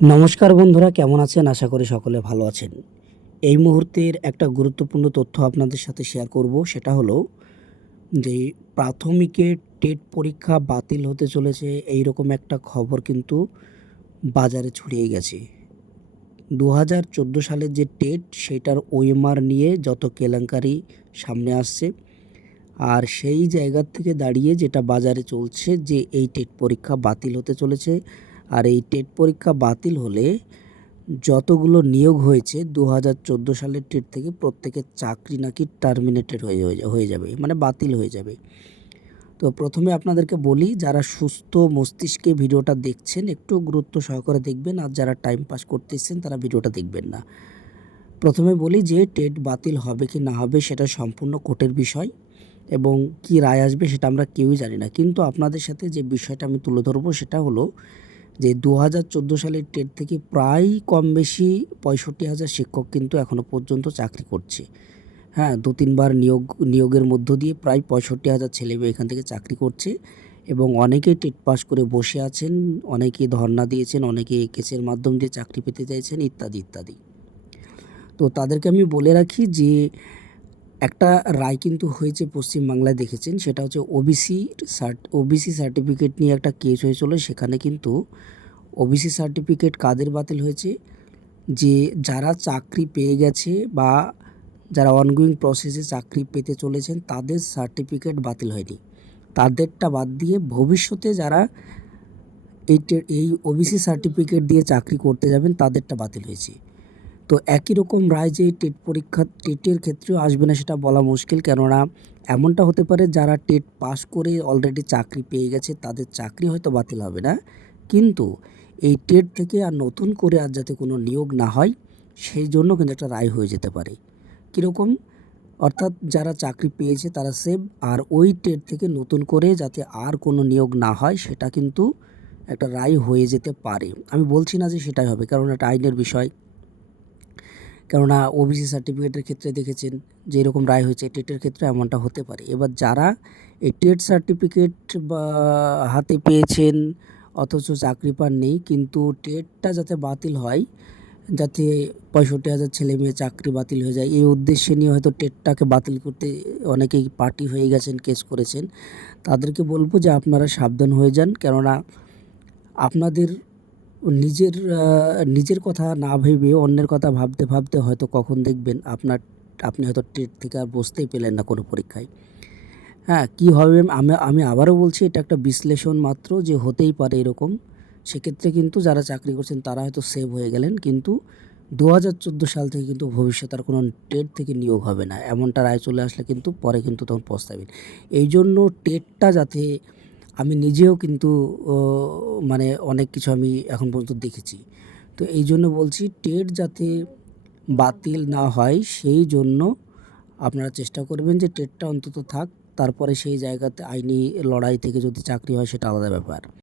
নমস্কার বন্ধুরা, কেমন আছেন? আশা করি সকলে ভালো আছেন। এই মুহূর্তের একটা গুরুত্বপূর্ণ তথ্য আপনাদের সাথে শেয়ার করব, সেটা হলো যে প্রাথমিকের টেট পরীক্ষা বাতিল হতে চলেছে এই রকম একটা খবর কিন্তু বাজারে ছড়িয়ে গেছে। দু হাজার চোদ্দ সালের যে টেট, সেটার ওএমআর নিয়ে যত কেলেঙ্কারি সামনে আসছে, আর সেই জায়গার থেকে দাঁড়িয়ে যেটা বাজারে চলছে যে এই টেট পরীক্ষা বাতিল হতে চলেছে আর এই টেট পরীক্ষা বাতিল হলে যতগুলো নিয়োগ হয়েছে দু হাজার চোদ্দ সালের টেট থেকে প্রত্যেকের চাকরি নাকি টার্মিনেটেড হয়ে হয়ে যাবে মানে বাতিল হয়ে যাবে। তো প্রথমে আপনাদেরকে বলি, যারা সুস্থ মস্তিষ্কে ভিডিওটা দেখছেন, একটু গুরুত্ব সহকারে দেখবেন, আর যারা টাইম পাস করতে এসছেন, তারা ভিডিওটা দেখবেন না। প্রথমে বলি যে টেট বাতিল হবে কি না হবে, সেটা সম্পূর্ণ কোর্টের বিষয়, এবং কি রায় আসবে সেটা আমরা কেউই জানি না। কিন্তু আপনাদের সাথে যে বিষয়টা আমি তুলে ধরবো, সেটা হলো যে দু হাজার চোদ্দ সালের টেট থেকে প্রায় কম বেশি পঁয়ষট্টি হাজার শিক্ষক কিন্তু এখনও পর্যন্ত চাকরি করছে। হ্যাঁ দু তিনবার নিয়োগ, নিয়োগের মধ্য দিয়ে প্রায় পঁয়ষট্টি হাজার ছেলে মেয়ে এখান থেকে চাকরি করছে এবং অনেকেই টেট পাস করে বসে আছেন অনেকে ধর্ণা দিয়েছেন অনেকে কেসের মাধ্যম দিয়ে চাকরি পেতে চাইছেন, ইত্যাদি ইত্যাদি। তো তাদেরকে আমি বলে রাখি যে একটা রায় কিন্তু হয়েছে পশ্চিমবাংলায় দেখেছেন, সেটা হচ্ছে ওবিসি সার্ট ওবিসি সার্টিফিকেট নিয়ে একটা কেস হয়েছিল, সেখানে কিন্তু ওবিসি সার্টিফিকেট কাদের বাতিল হয়েছে? যে যারা চাকরি পেয়ে গেছে বা যারা অনগোয়িং প্রসেসে চাকরি পেতে চলেছেন, তাদের সার্টিফিকেট বাতিল হয়নি। তাদেরটা বাদ দিয়ে ভবিষ্যতে যারা এই এই ওবিসি সার্টিফিকেট দিয়ে চাকরি করতে যাবেন, তাদেরটা বাতিল হয়েছে। তো একই রকম রায় যে টেট পরীক্ষা, টেটের ক্ষেত্রেও আসবে না সেটা বলা মুশকিল। কেননা এমনটা হতে পারে যারা টেট পাস করে অলরেডি চাকরি পেয়ে গেছে, তাদের চাকরি হয়তো বাতিল হবে না। কিন্তু এই টেট থেকে আর নতুন করে আর যাতে কোনো নিয়োগ না হয়, সেই জন্য কিন্তু একটা রায় হয়ে যেতে পারে। কীরকম? অর্থাৎ যারা চাকরি পেয়েছে তারা সেভ আর ওই টেট থেকে নতুন করে যাতে আর কোনো নিয়োগ না হয়, সেটা কিন্তু একটা রায় হয়ে যেতে পারে। আমি বলছি না যে সেটাই হবে, কারণ এটা আইনের বিষয়। কেননা ওবিসি সার্টিফিকেটের ক্ষেত্রে দেখেছেন যে এরকম রায় হয়েছে টেটের ক্ষেত্রে এমনটা হতে পারে। এবার যারা এই টেট সার্টিফিকেট বা হাতে পেয়েছেন, অথচ চাকরি পান নেই কিন্তু টেটটা যাতে বাতিল হয়, যাতে পঁয়ষট্টি হাজার ছেলে মেয়ে চাকরি বাতিল হয়ে যায়, এই উদ্দেশ্যে নিয়ে হয়তো টেটটাকে বাতিল করতে অনেকেই পার্টি হয়ে গেছেন, কেস করেছেন। তাদেরকে বলব যে আপনারা সাবধান হয়ে যান, কেননা আপনাদের নিজের নিজের কথা না ভেবে অন্যের কথা ভাবতে ভাবতে হয়তো কখন দেখবেন আপনার, আপনি হয়তো টেট থেকে আর বসতেই পেলেন না কোনো পরীক্ষায়। হ্যাঁ কী হবে আমি আমি আবারও বলছি, এটা একটা বিশ্লেষণ মাত্র যে হতেই পারে এরকম। সেক্ষেত্রে কিন্তু যারা চাকরি করছেন তারা হয়তো সেভ হয়ে গেলেন, কিন্তু দু হাজার চোদ্দ সাল থেকে কিন্তু ভবিষ্যতে আর কোনো টেট থেকে নিয়োগ হবে না। এমনটা রায় চলে আসলে কিন্তু পরে কিন্তু তখন পস্তাবেন। এই জন্য টেটটা যাতে আমি নিজেও কিন্তু মানে অনেক কিছু আমি এখন পর্যন্ত দেখেছি। তো এই জন্য বলছি, টেট যাতে বাতিল না হয়, সেই জন্য আপনারা চেষ্টা করবেন যে টেটটা অন্তত থাক, তারপরে সেই জায়গাতে আইনি লড়াই থেকে যদি চাকরি হয়, সেটা আলাদা ব্যাপার।